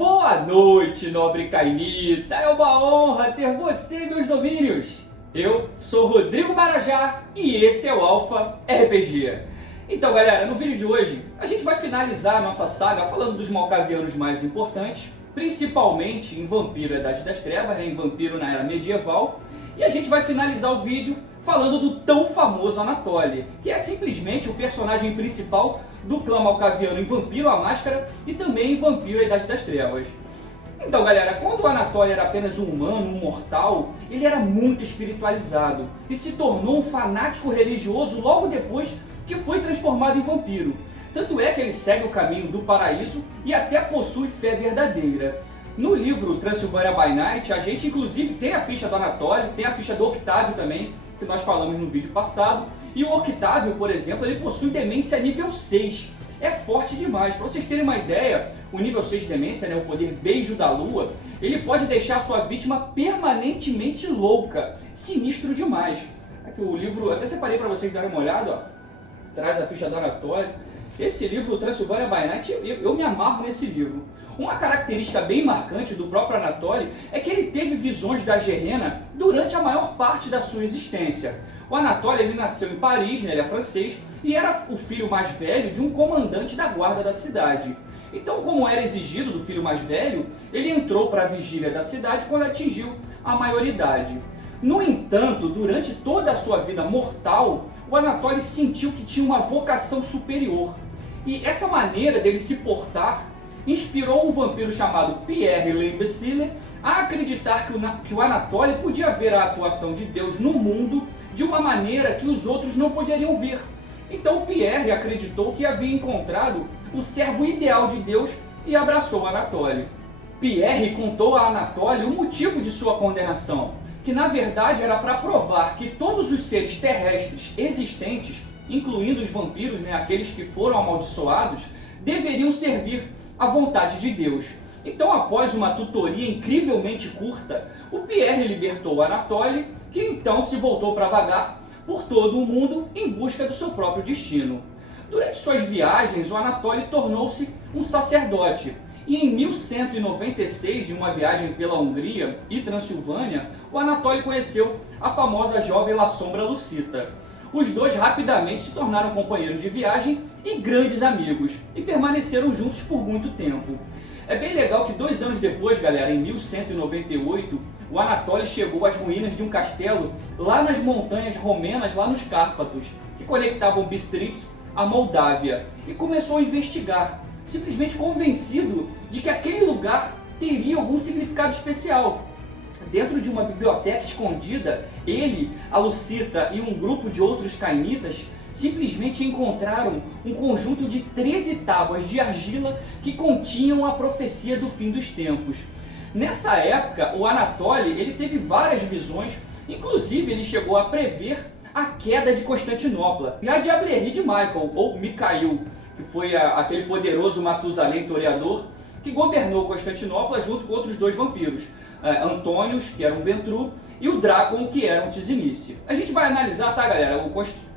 Boa noite, nobre Cainita! É uma honra ter você em meus domínios! Eu sou Rodrigo Marajá e esse é o Alpha RPG. Então galera, no vídeo de hoje a gente vai finalizar a nossa saga falando dos malcavianos mais importantes, principalmente em Vampiro Idade das Trevas, em Vampiro na Era Medieval, e a gente vai finalizar o vídeo falando do tão famoso Anatoly, que é simplesmente o personagem principal do clã malcaviano em Vampiro a Máscara e também em Vampiro a Idade das Trevas. Então galera, quando o Anatoly era apenas um humano, um mortal, ele era muito espiritualizado e se tornou um fanático religioso logo depois que foi transformado em vampiro. Tanto é que ele segue o caminho do paraíso e até possui fé verdadeira. No livro Transylvania by Night, a gente inclusive tem a ficha do Anatoly, tem a ficha do Octavio também, que nós falamos no vídeo passado. E o Octavio, por exemplo, ele possui demência nível 6. É forte demais. Para vocês terem uma ideia, o nível 6 de demência, o poder beijo da lua, ele pode deixar a sua vítima permanentemente louca. Sinistro demais. Aqui o livro, até separei para vocês darem uma olhada, ó. Traz a ficha do Anatoly. Esse livro, Transylvania by Night, eu me amarro nesse livro. Uma característica bem marcante do próprio Anatoly é que ele teve visões da Gehenna durante a maior parte da sua existência. O Anatoly ele nasceu em Paris, ele é francês, e era o filho mais velho de um comandante da guarda da cidade. Então, como era exigido do filho mais velho, ele entrou para a vigília da cidade quando atingiu a maioridade. No entanto, durante toda a sua vida mortal, o Anatoly sentiu que tinha uma vocação superior. E essa maneira dele se portar inspirou um vampiro chamado Pierre Lembecile a acreditar que o Anatoly podia ver a atuação de Deus no mundo de uma maneira que os outros não poderiam ver. Então Pierre acreditou que havia encontrado o servo ideal de Deus e abraçou Anatoly. Pierre contou a Anatoly o motivo de sua condenação, que na verdade era para provar que todos os seres terrestres existentes, incluindo os vampiros, aqueles que foram amaldiçoados, deveriam servir à vontade de Deus. Então, após uma tutoria incrivelmente curta, o Pierre libertou o Anatoly, que então se voltou para vagar por todo o mundo em busca do seu próprio destino. Durante suas viagens, o Anatoly tornou-se um sacerdote. E em 1196, em uma viagem pela Hungria e Transilvânia, o Anatoly conheceu a famosa jovem La Sombra Lucita. Os dois rapidamente se tornaram companheiros de viagem e grandes amigos, e permaneceram juntos por muito tempo. É bem legal que 2 anos depois, galera, em 1198, o Anatoly chegou às ruínas de um castelo lá nas montanhas romenas, lá nos Cárpatos, que conectavam Bistritz à Moldávia, e começou a investigar, simplesmente convencido de que aquele lugar teria algum significado especial. Dentro de uma biblioteca escondida, ele, a Lucita e um grupo de outros cainitas simplesmente encontraram um conjunto de 13 tábuas de argila que continham a profecia do fim dos tempos. Nessa época, o Anatoly ele teve várias visões, inclusive ele chegou a prever a queda de Constantinopla e a Diablerie de Michael, ou Mikhail, que foi aquele poderoso Matusalém toreador que governou Constantinopla junto com outros 2 vampiros, Antônios, que era um Ventru, e o Drácon, que era um Tizimice. A gente vai analisar, tá galera, o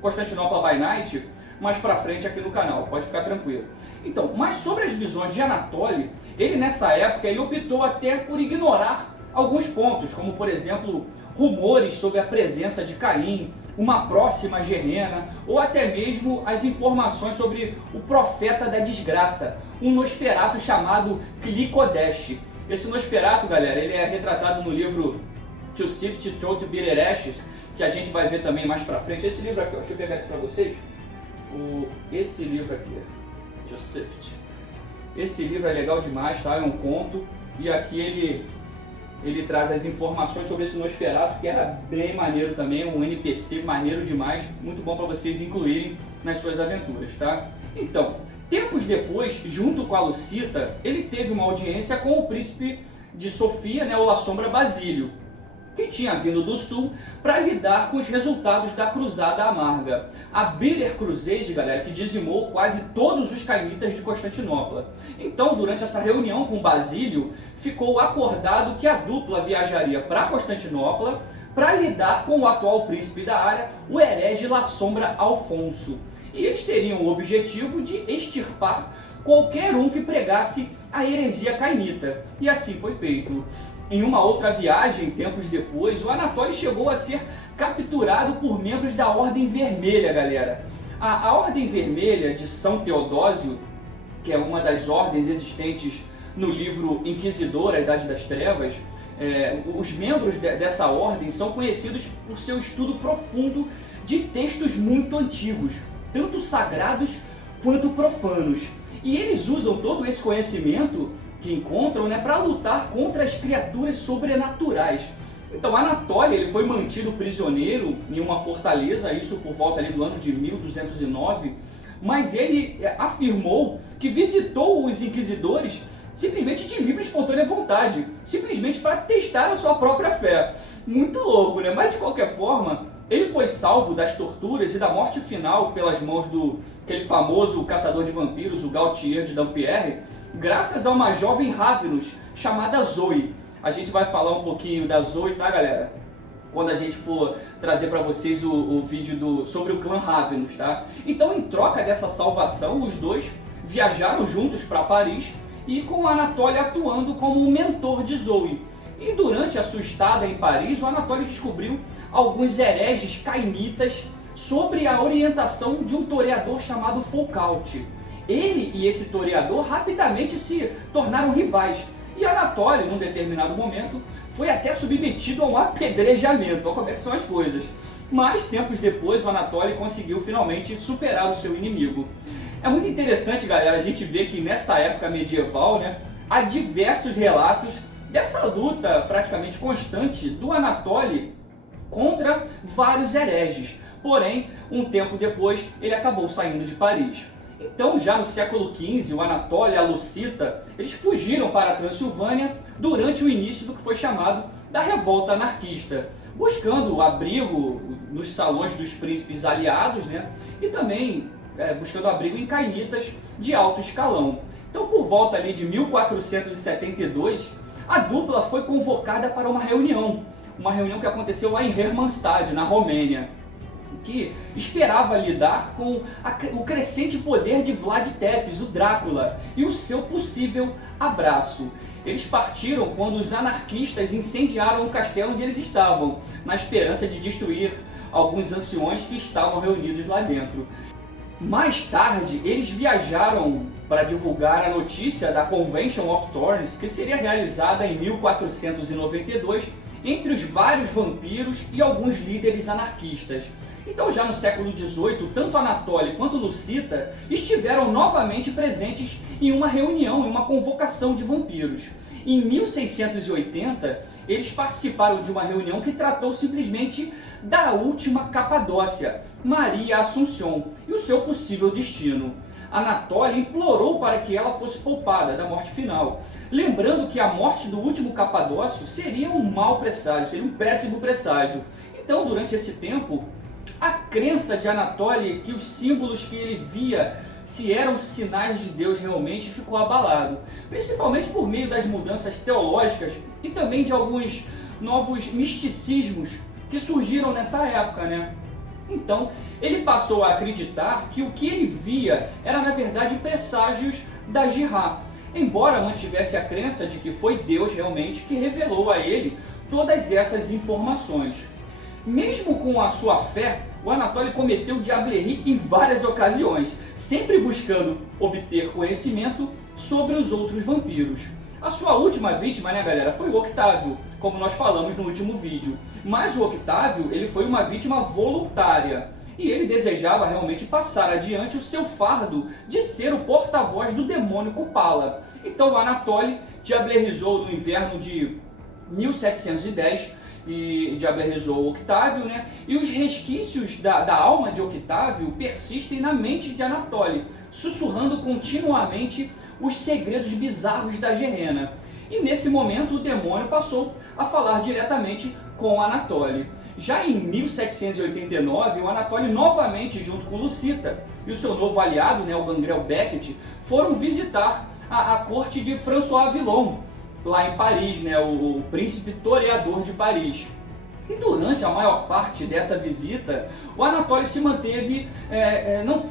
Constantinopla by Night mais pra frente aqui no canal, pode ficar tranquilo. Então, mas sobre as visões de Anatoly, ele nessa época ele optou até por ignorar alguns pontos, como por exemplo, rumores sobre a presença de Caim, uma próxima Gehenna, ou até mesmo as informações sobre o profeta da desgraça, um Nosferatu chamado Klikodesh. Esse Nosferatu, galera, ele é retratado no livro To Sift Throat Bitter Ashes, que a gente vai ver também mais pra frente. Esse livro aqui, ó, deixa eu pegar aqui pra vocês. Esse livro aqui, To Sift. Esse livro é legal demais, tá? É um conto, e aqui ele traz as informações sobre esse Nosferatu, que era bem maneiro também, um NPC maneiro demais, muito bom para vocês incluírem nas suas aventuras, tá? Então, tempos depois, junto com a Lucita, ele teve uma audiência com o príncipe de Sofia, o La Sombra Basílio, que tinha vindo do sul para lidar com os resultados da Cruzada Amarga. A Bitter Crusade, galera, que dizimou quase todos os cainitas de Constantinopla. Então, durante essa reunião com Basílio, ficou acordado que a dupla viajaria para Constantinopla para lidar com o atual príncipe da área, o herege La Sombra Alfonso. e eles teriam o objetivo de extirpar qualquer um que pregasse a heresia cainita, e assim foi feito. Em uma outra viagem, tempos depois, o Anatoly chegou a ser capturado por membros da Ordem Vermelha, galera. A Ordem Vermelha de São Teodósio, que é uma das ordens existentes no livro Inquisidor, A Idade das Trevas, os membros dessa ordem são conhecidos por seu estudo profundo de textos muito antigos, tanto sagrados quanto profanos. E eles usam todo esse conhecimento que encontram, para lutar contra as criaturas sobrenaturais. Então Anatoly ele foi mantido prisioneiro em uma fortaleza, isso por volta ali do ano de 1209, mas ele afirmou que visitou os inquisidores simplesmente de livre e espontânea vontade, simplesmente para testar a sua própria fé. Muito louco, né? Mas de qualquer forma, ele foi salvo das torturas e da morte final pelas mãos do aquele famoso caçador de vampiros, o Gautier de Dampierre, graças a uma jovem Ravenous chamada Zoe. A gente vai falar um pouquinho da Zoe, tá, galera? Quando a gente for trazer para vocês o vídeo sobre o clã Ravenous, tá? Então, em troca dessa salvação, os dois viajaram juntos para Paris e com o Anatoly atuando como o mentor de Zoe. E durante a sua estada em Paris, o Anatoly descobriu alguns hereges cainitas sobre a orientação de um toreador chamado Foucault. Ele e esse toreador rapidamente se tornaram rivais. E Anatoly, num determinado momento, foi até submetido a um apedrejamento. Olha como é que são as coisas. Mas, tempos depois, o Anatoly conseguiu finalmente superar o seu inimigo. É muito interessante, galera, a gente ver que nessa época medieval, há diversos relatos dessa luta praticamente constante do Anatoly contra vários hereges. Porém, um tempo depois, ele acabou saindo de Paris. Então, já no século XV, o Anatoly e a Lucita, eles fugiram para a Transilvânia durante o início do que foi chamado da Revolta Anarquista, buscando abrigo nos salões dos príncipes aliados, e também buscando abrigo em cainitas de alto escalão. Então, por volta ali de 1472, a dupla foi convocada para uma reunião que aconteceu lá em Hermannstadt, na Romênia, que esperava lidar com o crescente poder de Vlad Tepes, o Drácula, e o seu possível abraço. Eles partiram quando os anarquistas incendiaram o castelo onde eles estavam, na esperança de destruir alguns anciões que estavam reunidos lá dentro. Mais tarde, eles viajaram para divulgar a notícia da Convention of Thorns, que seria realizada em 1492 entre os vários vampiros e alguns líderes anarquistas. Então, já no século XVIII, tanto Anatoly quanto Lucita estiveram novamente presentes em uma reunião, em uma convocação de vampiros. Em 1680, eles participaram de uma reunião que tratou simplesmente da última Capadócia, Maria Assunção, e o seu possível destino. Anatoly implorou para que ela fosse poupada da morte final, lembrando que a morte do último Capadócio seria um mau presságio, seria um péssimo presságio. Então, durante esse tempo, a crença de Anatoly que os símbolos que ele via se eram sinais de Deus realmente ficou abalado, principalmente por meio das mudanças teológicas e também de alguns novos misticismos que surgiram nessa época, Então, ele passou a acreditar que o que ele via era, na verdade, presságios da Jihad, embora mantivesse a crença de que foi Deus realmente que revelou a ele todas essas informações. Mesmo com a sua fé, o Anatoly cometeu diablerie em várias ocasiões, sempre buscando obter conhecimento sobre os outros vampiros. A sua última vítima, galera, foi o Octávio, como nós falamos no último vídeo. Mas o Octávio, ele foi uma vítima voluntária. E ele desejava realmente passar adiante o seu fardo de ser o porta-voz do demônio Kupala. Então o Anatoly diablerizou no inverno de 1710 e diablerizou o Octávio, E os resquícios da alma de Octávio persistem na mente de Anatoly, sussurrando continuamente os segredos bizarros da Gehenna. E nesse momento o demônio passou a falar diretamente com Anatoly. Já em 1789, o Anatoly novamente, junto com Lucita e o seu novo aliado, o Gangrel Beckett, foram visitar a corte de François Villon, lá em Paris, o príncipe toreador de Paris. E durante a maior parte dessa visita, o Anatoly se manteve,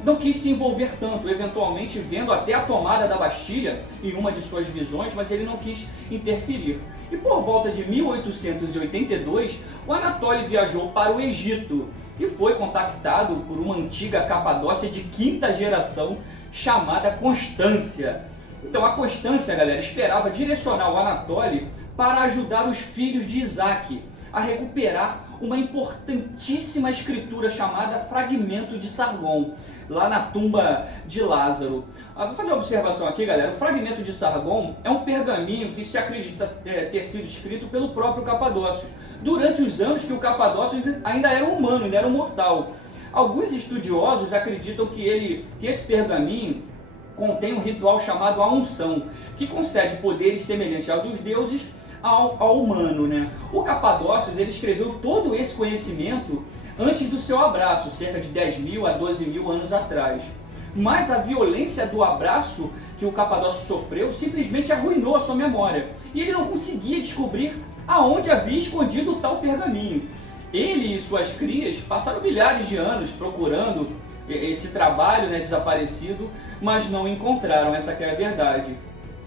não quis se envolver tanto, eventualmente vendo até a tomada da Bastilha em uma de suas visões, mas ele não quis interferir. E por volta de 1882, o Anatoly viajou para o Egito e foi contactado por uma antiga Capadócia de quinta geração chamada Constância. Então a Constância, galera, esperava direcionar o Anatoly para ajudar os filhos de Isaac a recuperar uma importantíssima escritura chamada Fragmento de Sargon, lá na tumba de Lázaro. Vou fazer uma observação aqui, galera. O Fragmento de Sargon é um pergaminho que se acredita ter sido escrito pelo próprio Capadócio, durante os anos que o Capadócio ainda era humano, ainda era um mortal. Alguns estudiosos acreditam que esse pergaminho contém um ritual chamado a unção, que concede poderes semelhantes aos dos deuses ao humano, né? O Capadócio, ele escreveu todo esse conhecimento antes do seu abraço, cerca de 10.000 a 12.000 anos atrás. Mas a violência do abraço que o Capadócio sofreu simplesmente arruinou a sua memória, e ele não conseguia descobrir aonde havia escondido o tal pergaminho. Ele e suas crias passaram milhares de anos procurando esse trabalho, né, desaparecido, mas não encontraram. Essa que é a verdade.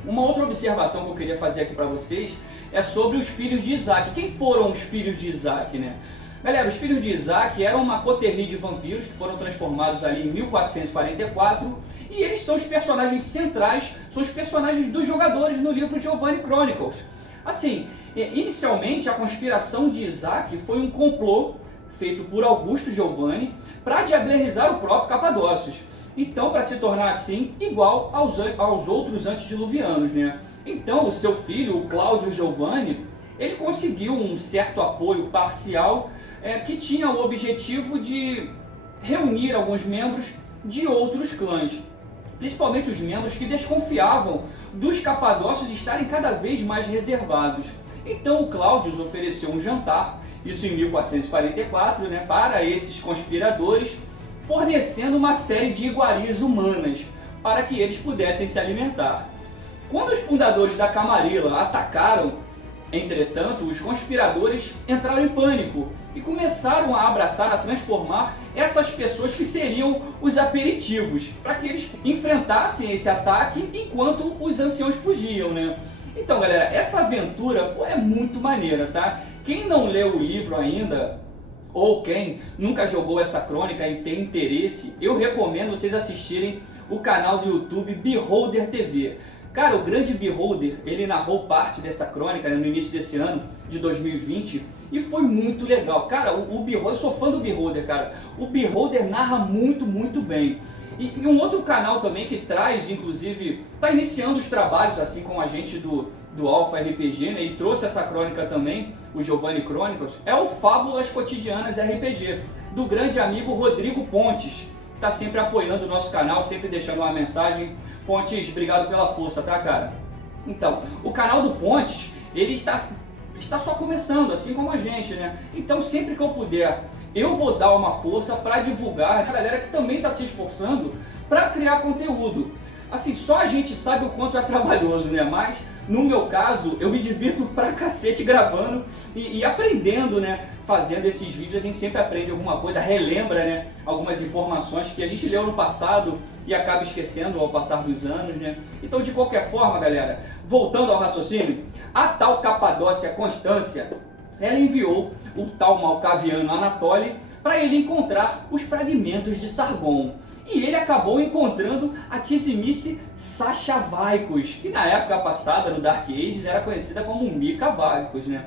Uma outra observação que eu queria fazer aqui para vocês é sobre os filhos de Isaac. Quem foram os filhos de Isaac, né? Galera, os filhos de Isaac eram uma coterie de vampiros que foram transformados ali em 1444, e eles são os personagens centrais, são os personagens dos jogadores no livro Giovanni Chronicles. Assim, inicialmente a conspiração de Isaac foi um complô feito por Augusto Giovanni para diablerizar o próprio Capadócios. Então, para se tornar assim, igual aos outros antediluvianos, né? Então, o seu filho, o Cláudio Giovanni, ele conseguiu um certo apoio parcial que tinha o objetivo de reunir alguns membros de outros clãs, principalmente os membros que desconfiavam dos capadócios estarem cada vez mais reservados. Então, o Cláudio ofereceu um jantar, isso em 1444, né, para esses conspiradores, fornecendo uma série de iguarias humanas para que eles pudessem se alimentar. Quando os fundadores da Camarilla atacaram, entretanto, os conspiradores entraram em pânico e começaram a abraçar, a transformar essas pessoas que seriam os aperitivos, para que eles enfrentassem esse ataque enquanto os anciãos fugiam, né? Então, galera, essa aventura é muito maneira, tá? Quem não leu o livro ainda, ou quem nunca jogou essa crônica e tem interesse, eu recomendo vocês assistirem o canal do YouTube Beholder TV. Cara, o grande Beholder, ele narrou parte dessa crônica, né, no início desse ano, de 2020, e foi muito legal. Cara, o Beholder, eu sou fã do Beholder, cara. O Beholder narra muito, muito bem. E um outro canal também que traz, inclusive, está iniciando os trabalhos, assim como a gente do Alpha RPG, né, e trouxe essa crônica também, o Giovanni Chronicles, é o Fábulas Cotidianas RPG, do grande amigo Rodrigo Pontes, que está sempre apoiando o nosso canal, sempre deixando uma mensagem. Pontes, obrigado pela força, tá, cara? Então, o canal do Pontes, ele está só começando, assim como a gente, né? Então, sempre que eu puder, eu vou dar uma força para divulgar a galera que também está se esforçando para criar conteúdo. Assim, só a gente sabe o quanto é trabalhoso, né? Mas, no meu caso, eu me divirto pra cacete gravando e aprendendo, né? Fazendo esses vídeos, a gente sempre aprende alguma coisa, relembra, né? Algumas informações que a gente leu no passado e acaba esquecendo ao passar dos anos, né? Então, de qualquer forma, galera, voltando ao raciocínio, a tal Capadócia Constância, ela enviou o tal malcaviano Anatoly para ele encontrar os fragmentos de Sargon. E ele acabou encontrando a tizimice Sasha Vaikos, que na época passada, no Dark Ages, era conhecida como Mika Vaikos, né?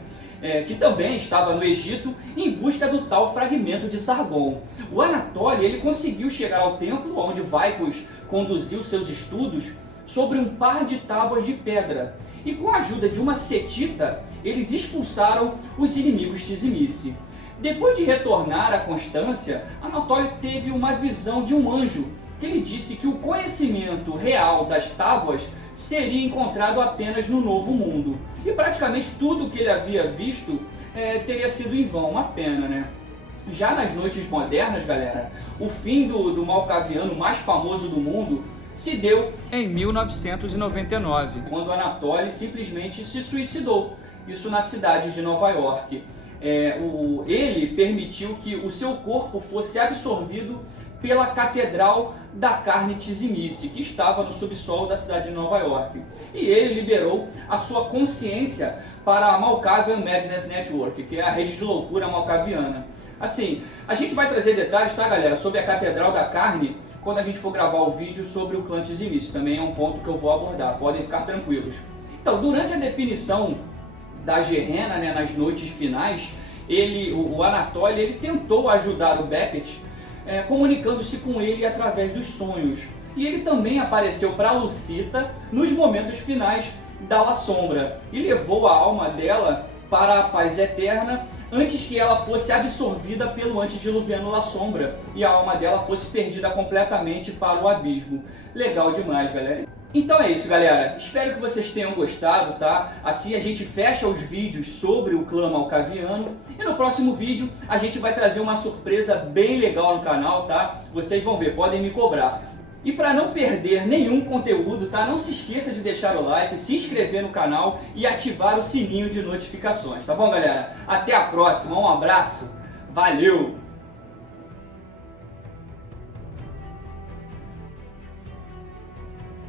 Que também estava no Egito em busca do tal fragmento de Sargon. O Anatoly, ele conseguiu chegar ao templo onde Vaikos conduziu seus estudos sobre um par de tábuas de pedra. E com a ajuda de uma setita, eles expulsaram os inimigos tizimice. Depois de retornar à Constância, Anatoly teve uma visão de um anjo, que lhe disse que o conhecimento real das tábuas seria encontrado apenas no Novo Mundo. E praticamente tudo que ele havia visto teria sido em vão, uma pena, né? Já nas noites modernas, galera, o fim do malcaviano mais famoso do mundo se deu em 1999, quando Anatoly simplesmente se suicidou, isso na cidade de Nova York. ele permitiu que o seu corpo fosse absorvido pela Catedral da Carne Tizimice, que estava no subsolo da cidade de Nova York. E ele liberou a sua consciência para a Malkavian Madness Network, que é a rede de loucura malkaviana. Assim, a gente vai trazer detalhes, tá, galera, sobre a Catedral da Carne quando a gente for gravar o vídeo sobre o clã Tizimice. Também é um ponto que eu vou abordar, podem ficar tranquilos. Então, durante a definição da Gehenna, né, nas noites finais, o Anatoly, ele tentou ajudar o Beckett, comunicando-se com ele através dos sonhos. E ele também apareceu para Lucita nos momentos finais da La Sombra e levou a alma dela para a paz eterna antes que ela fosse absorvida pelo antediluviano La Sombra e a alma dela fosse perdida completamente para o abismo. Legal demais, galera. Então é isso, galera. Espero que vocês tenham gostado, tá? Assim a gente fecha os vídeos sobre o clã malkaviano. E no próximo vídeo a gente vai trazer uma surpresa bem legal no canal, tá? Vocês vão ver, podem me cobrar. E para não perder nenhum conteúdo, tá? Não se esqueça de deixar o like, se inscrever no canal e ativar o sininho de notificações, tá bom, galera? Até a próxima, um abraço, valeu!